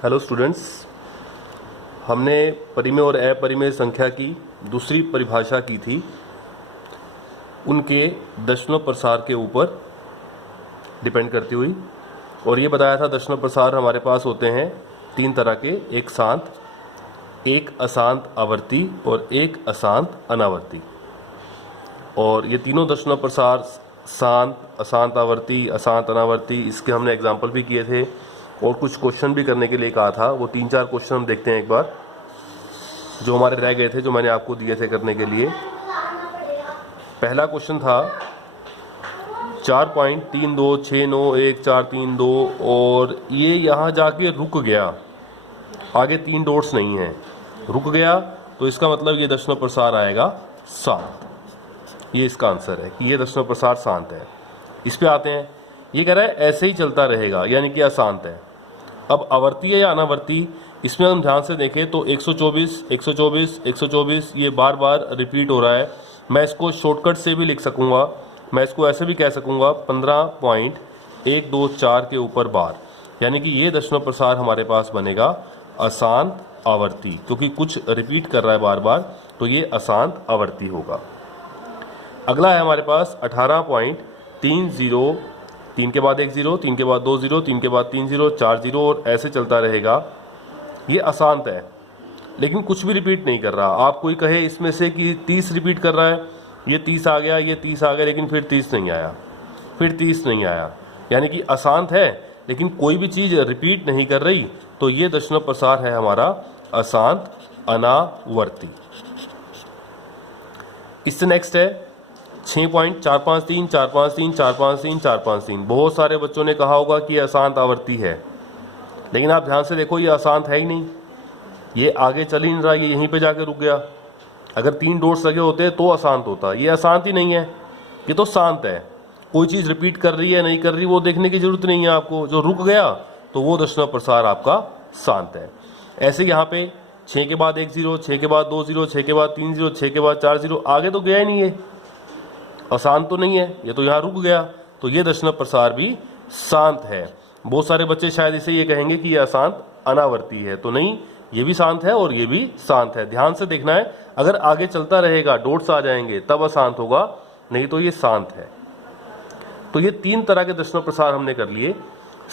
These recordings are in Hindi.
हेलो स्टूडेंट्स, हमने परिमेय और अपरिमेय संख्या की दूसरी परिभाषा की थी उनके दशमलव प्रसार के ऊपर डिपेंड करती हुई, और ये बताया था दशमलव प्रसार हमारे पास होते हैं तीन तरह के, एक शांत, एक अशांत आवर्ती और एक अशांत अनावर्ती। और ये तीनों दशमलव प्रसार शांत, अशांत आवर्ती, अशांत अनावर्ती, इसके हमने एग्जाम्पल भी किए थे और कुछ क्वेश्चन भी करने के लिए कहा था। वो 3-4 क्वेश्चन हम देखते हैं एक बार, जो हमारे रह गए थे, जो मैंने आपको दिए थे करने के लिए। पहला क्वेश्चन था 4.32691432 और ये यहाँ जाके रुक गया, आगे 3 डॉट्स नहीं है, रुक गया, तो इसका मतलब ये दशमलव प्रसार आएगा शांत। ये इसका आंसर है कि ये दशमलव प्रसार शांत है। इस पे आते हैं, ये कह रहा है ऐसे ही चलता रहेगा, यानी कि अशांत है। अब आवर्ती है या अनावर्ती, इसमें हम ध्यान से देखें तो 124, 124, 124 ये बार बार रिपीट हो रहा है। मैं इसको शॉर्टकट से भी लिख सकूंगा, मैं इसको ऐसे भी कह सकूंगा 15.124 के ऊपर बार, यानी कि ये दशमलव प्रसार हमारे पास बनेगा अशांत आवर्ती, क्योंकि कुछ रिपीट कर रहा है बार बार, तो ये अशांत आवर्ती होगा। अगला है हमारे पास 18.30, 3 के बाद 1 0, 3 के बाद 2 0, 3 के बाद 3 0, 4 0 और ऐसे चलता रहेगा। ये अशांत है, लेकिन कुछ भी रिपीट नहीं कर रहा। आप कोई कहे इसमें से कि 30 रिपीट कर रहा है, ये 30 आ गया, ये 30 आ गया, लेकिन फिर 30 नहीं आया, फिर 30 नहीं आया, यानी कि अशांत है लेकिन कोई भी चीज़ रिपीट नहीं कर रही, तो ये दशमलव प्रसार है हमारा अशांत अनावर्ती। इससे नेक्स्ट है 6.453, 453, 453, 453। बहुत सारे बच्चों ने कहा होगा कि ये अशांत आवर्ती है, लेकिन आप ध्यान से देखो ये अशांत है ही नहीं, ये आगे चल ही नहीं रहा, ये यहीं पे जाके रुक गया। अगर 3 डॉट्स लगे होते तो अशांत होता, ये अशांत ही नहीं है, ये तो शांत है। कोई चीज़ रिपीट कर रही है नहीं कर रही वो देखने की जरूरत नहीं है आपको, जो रुक गया तो वो दशमलव प्रसार आपका शांत है। ऐसे यहाँ पे 6 के बाद 1 0, 6 के बाद 2 0, 6 के बाद 3 0, 6 के बाद 4 0, आगे तो गया ही नहीं है, अशांत तो नहीं है, ये तो यहाँ रुक गया, तो ये दशमलव प्रसार भी शांत है। बहुत सारे बच्चे शायद इसे ये कहेंगे कि ये अशांत अनावर्ती है, तो नहीं, ये भी शांत है और ये भी शांत है। ध्यान से देखना है, अगर आगे चलता रहेगा, डॉट्स आ जाएंगे, तब अशांत होगा, नहीं तो ये शांत है। तो ये 3 तरह के दशमलव प्रसार हमने कर लिए,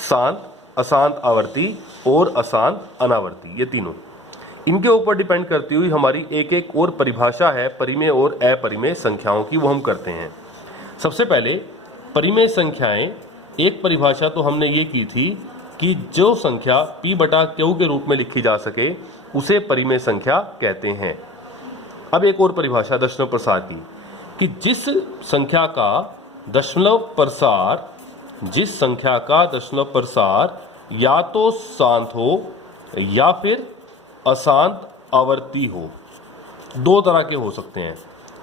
शांत, अशांत आवर्ती और अशांत अनावर्ती, ये तीनों। इनके ऊपर डिपेंड करती हुई हमारी एक एक और परिभाषा है परिमेय और अपरिमेय संख्याओं की, वो हम करते हैं। सबसे पहले परिमेय संख्याएं, एक परिभाषा तो हमने ये की थी कि जो संख्या p/q के रूप में लिखी जा सके उसे परिमेय संख्या कहते हैं। अब एक और परिभाषा दशमलव प्रसार की, कि जिस संख्या का दशमलव प्रसार या तो शांत हो या फिर अशांत आवर्ती हो, 2 तरह के हो सकते हैं,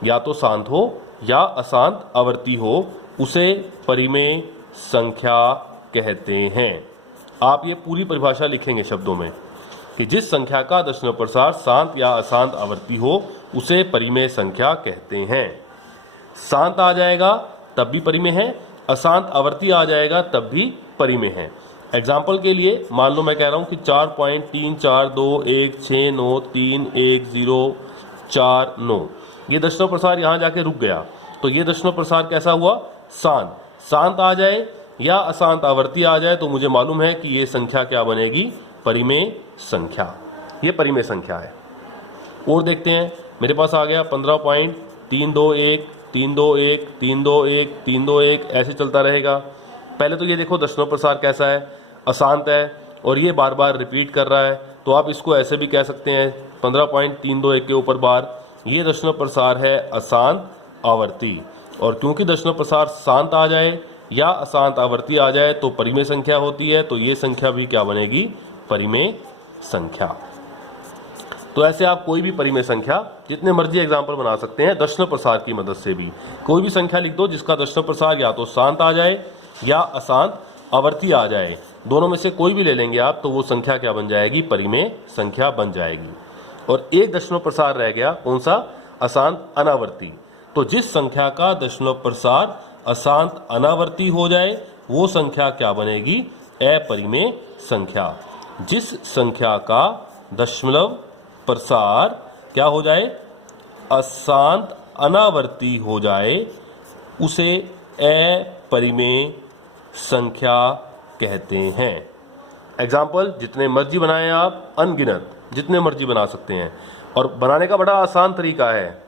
या तो शांत हो या अशांत आवर्ती हो, उसे परिमेय संख्या कहते हैं। आप ये पूरी परिभाषा लिखेंगे शब्दों में कि जिस संख्या का दशमलव प्रसार शांत या अशांत आवर्ती हो उसे परिमेय संख्या कहते हैं। शांत आ जाएगा तब भी परिमेय है, अशांत आवर्ती आ जाएगा तब भी परिमेय है। एग्जाम्पल के लिए मान लो मैं कह रहा हूं कि 4.342169311049, ये दशमलव प्रसार यहां जाके रुक गया, तो ये दशमलव प्रसार कैसा हुआ? शांत। शांत आ जाए या अशांत आवर्ती आ जाए तो मुझे मालूम है कि ये संख्या क्या बनेगी? परिमेय संख्या। ये परिमेय संख्या है। और देखते हैं, मेरे पास आ गया 15.321, 321, 321, 321, ऐसे चलता रहेगा। पहले तो ये देखो दशमलव प्रसार कैसा है, अशांत है और ये बार बार रिपीट कर रहा है, तो आप इसको ऐसे भी कह सकते हैं 15.321 के ऊपर बार, ये दशमलव प्रसार है अशांत आवर्ती। और क्योंकि दशमलव प्रसार शांत आ जाए या अशांत आवर्ती आ जाए तो परिमेय संख्या होती है, तो ये संख्या भी क्या बनेगी? परिमेय संख्या। तो ऐसे आप कोई भी परिमेय संख्या जितने मर्जी एग्जाम्पल बना सकते हैं दशमलव प्रसार की मदद से भी। कोई भी संख्या लिख दो जिसका दशमलव प्रसार या तो शांत आ जाए या अशांत आवर्ती आ जाए, दोनों में से कोई भी ले लेंगे आप, तो वो संख्या क्या बन जाएगी? परिमेय संख्या बन जाएगी। और एक दशमलव प्रसार रह गया, कौन सा? अशांत अनावर्ती। तो जिस संख्या का दशमलव प्रसार अशांत अनावर्ती हो जाए वो संख्या क्या बनेगी? अपरिमेय संख्या। जिस संख्या का दशमलव प्रसार क्या हो जाए, अशांत अनावर्ती हो जाए, उसे अपरिमेय संख्या कहते हैं। एग्जाम्पल जितने मर्जी बनाएं आप, अनगिनत जितने मर्जी बना सकते हैं, और बनाने का बड़ा आसान तरीका है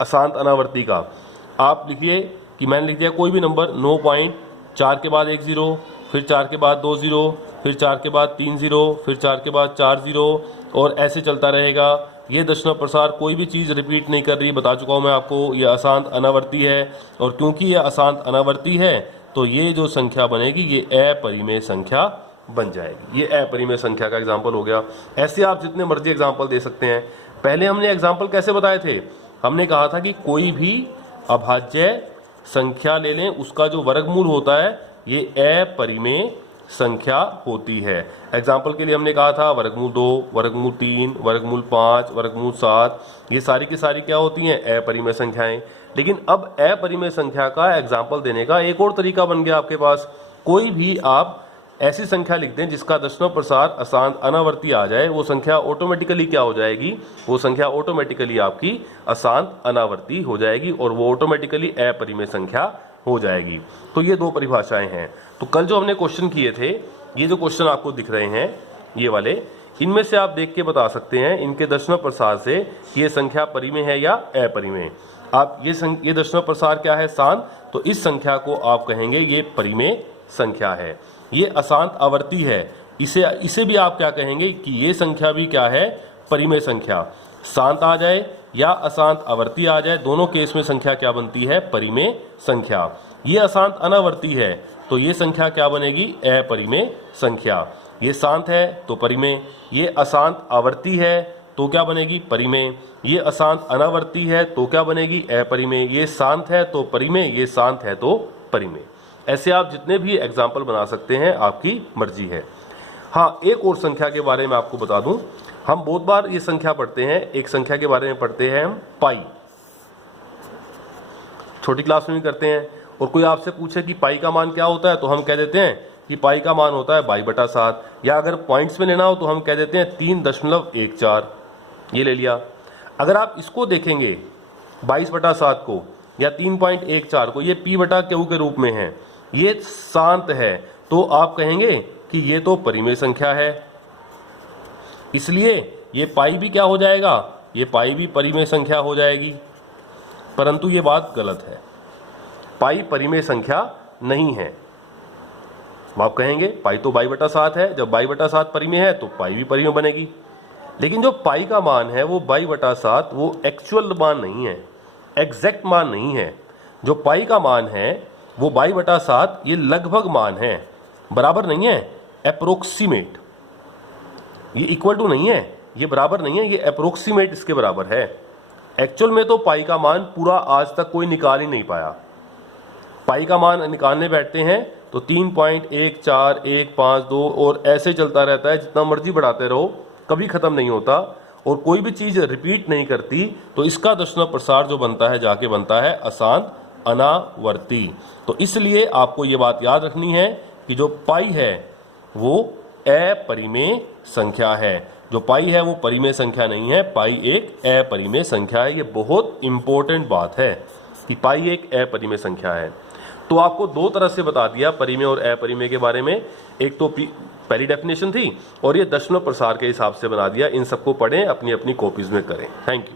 अशांत अनावर्ती का। आप लिखिए कि मैंने लिख दिया कोई भी नंबर 9.4 के बाद 1 0, फिर 4 के बाद 2 0, फिर 4 के बाद 3 0, फिर 4 के बाद 4 0, और ऐसे चलता रहेगा। ये दशमलव प्रसार कोई भी चीज़ रिपीट नहीं कर रही, बता चुका हूँ मैं आपको, ये अशांत अनावर्ती है। और क्योंकि ये अशांत अनावर्ती है तो ये जो संख्या बनेगी ये अपरिमेय संख्या बन जाएगी। ये अपरिमेय संख्या का एग्जाम्पल हो गया। ऐसे आप जितने मर्जी एग्जाम्पल दे सकते हैं। पहले हमने एग्जाम्पल कैसे बताए थे, हमने कहा था कि कोई भी अभाज्य संख्या ले लें, उसका जो वर्गमूल होता है ये अपरिमेय संख्या होती है। एग्जाम्पल के लिए हमने कहा था वर्गमूल 2, वर्गमूल 3, वर्गमूल 5, वर्गमूल 7, ये सारी की सारी क्या होती हैं, अपरिमेय संख्याएं। लेकिन अब अपरिमेय संख्या का एग्जाम्पल देने का एक और तरीका बन गया आपके पास। कोई भी आप ऐसी संख्या लिख दें जिसका दशमलव प्रसार अशांत अनावर्ती आ जाए, वो संख्या ऑटोमेटिकली क्या हो जाएगी, वो संख्या ऑटोमेटिकली आपकी अशांत अनावर्ती हो जाएगी और वो ऑटोमेटिकली अपरिमेय संख्या हो जाएगी। तो ये दो परिभाषाएं हैं। तो कल जो हमने क्वेश्चन किए थे, ये जो क्वेश्चन आपको दिख रहे हैं ये वाले, इनमें से आप देख के बता सकते हैं इनके दशमलव प्रसार से कि ये संख्या परिमेय है या अपरिमेय। आप ये दशमलव प्रसार क्या है, शांत, तो इस संख्या को आप कहेंगे ये परिमेय संख्या है। ये अशांत आवर्ती है, इसे भी आप क्या कहेंगे कि ये संख्या भी क्या है, परिमेय संख्या। शांत आ जाए या अशांत आवर्ती आ जाए, दोनों केस में संख्या क्या बनती है, परिमेय संख्या। ये अशांत अनावर्ती है तो ये संख्या क्या बनेगी, अपरिमेय संख्या। ये शांत है तो परिमेय, ये अशांत आवर्ती है तो क्या बनेगी, परिमेय। ये अशांत अनावर्ती है तो क्या बनेगी, अपरिमेय। ये शांत है तो परिमेय, ये शांत है तो परिमेय। ऐसे आप जितने भी एग्जाम्पल बना सकते हैं, आपकी मर्जी है। हाँ, एक और संख्या के बारे में आपको बता दूं, हम बहुत बार ये संख्या पढ़ते हैं, एक संख्या के बारे में पढ़ते हैं हम, पाई। छोटी क्लास में भी करते हैं। और कोई आपसे पूछे कि पाई का मान क्या होता है तो हम कह देते हैं कि पाई का मान होता है 22/7, या अगर पॉइंट्स में लेना हो तो हम कह देते हैं 3.14। ये ले लिया। अगर आप इसको देखेंगे 22/7 को या 3.14 को, ये p/q के रूप में है, ये शांत है, तो आप कहेंगे कि ये तो परिमेय संख्या है। इसलिए ये पाई भी क्या हो जाएगा, ये पाई भी परिमेय संख्या हो जाएगी। परंतु ये बात गलत है, पाई परिमेय संख्या नहीं है। आप कहेंगे पाई तो 22/7 है, जब 22/7 परिमेय है तो पाई भी परिमेय बनेगी। लेकिन जो पाई का मान है वो 22/7 वो एक्चुअल मान नहीं है, एग्जैक्ट मान नहीं है। जो पाई का मान है वो 22/7 ये लगभग मान है, बराबर नहीं है, अप्रोक्सीमेट। ये इक्वल टू नहीं है, ये बराबर नहीं है, ये अप्रोक्सीमेट इसके बराबर है। एक्चुअल में तो पाई का मान पूरा आज तक कोई निकाल ही नहीं पाया। पाई का मान निकालने बैठते हैं तो 3.14152 और ऐसे चलता रहता है, जितना मर्जी बढ़ाते रहो कभी खत्म नहीं होता, और कोई भी चीज रिपीट नहीं करती, तो इसका दशमलव प्रसार जो बनता है जाके बनता है अशांत अनावर्ती। तो इसलिए आपको ये बात याद रखनी है कि जो पाई है वो अपरिमेय संख्या है, जो पाई है वो परिमेय संख्या नहीं है, पाई एक अपरिमेय संख्या है। ये बहुत इंपॉर्टेंट बात है कि पाई एक अपरिमेय संख्या है। तो आपको दो तरह से बता दिया परिमेय और अपरिमेय के बारे में, एक तो पहली डेफिनेशन थी और ये दशमलव प्रसार के हिसाब से बना दिया। इन सबको पढ़ें, अपनी अपनी कॉपीज में करें। Thank you.